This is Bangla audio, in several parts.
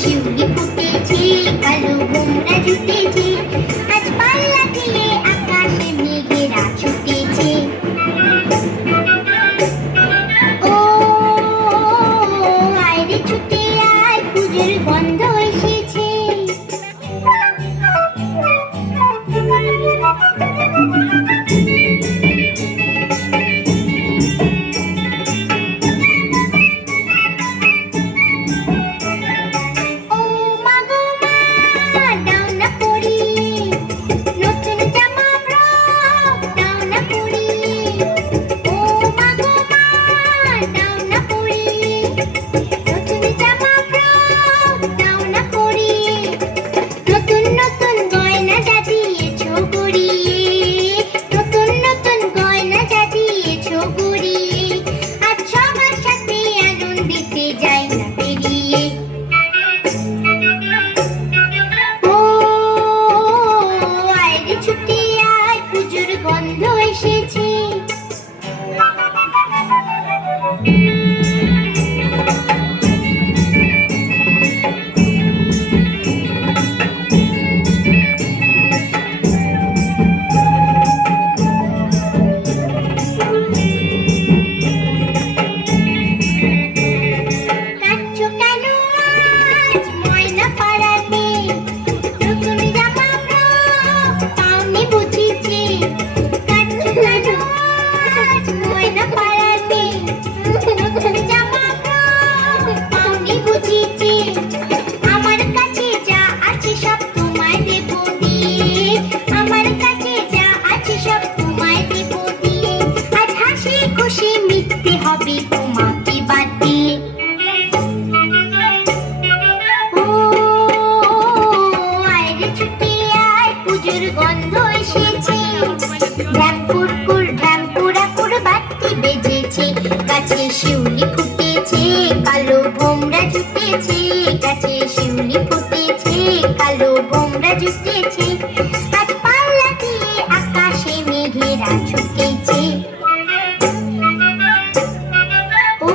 শিউলি ফুটেছে, কালো ভোমরা জুটেছে, আজ পাল্লা দিয়ে আকাশে মেঘেরা ছুটেছে। ও আয় রে ছুটে আয়, পুজোর গন্ধ এসেছে। গন্ধ এসেছে। পুজোর গন্ধ এসেছে, ঢ্যামপুরপুর ঢ্যামপুরাপুর বাতি বেজেছে, গাছে শিউলি ফুটেছে, কালো ভোমরা জুটেছে, গাছে শিউলি ফুটেছে, কালো ভোমরা জুটেছে, আজ পাল্লা দিয়ে আকাশে মেঘেরা ছুটেছে। ও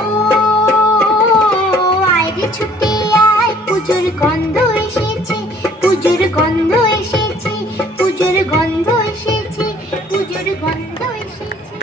আয় রে ছুটে আয়, পুজোর গন্ধ এসেছে, পুজোর গন্ধ এসেছে, পুজোর গন্ধ এসেছে, পুজোর গন্ধ এসেছে।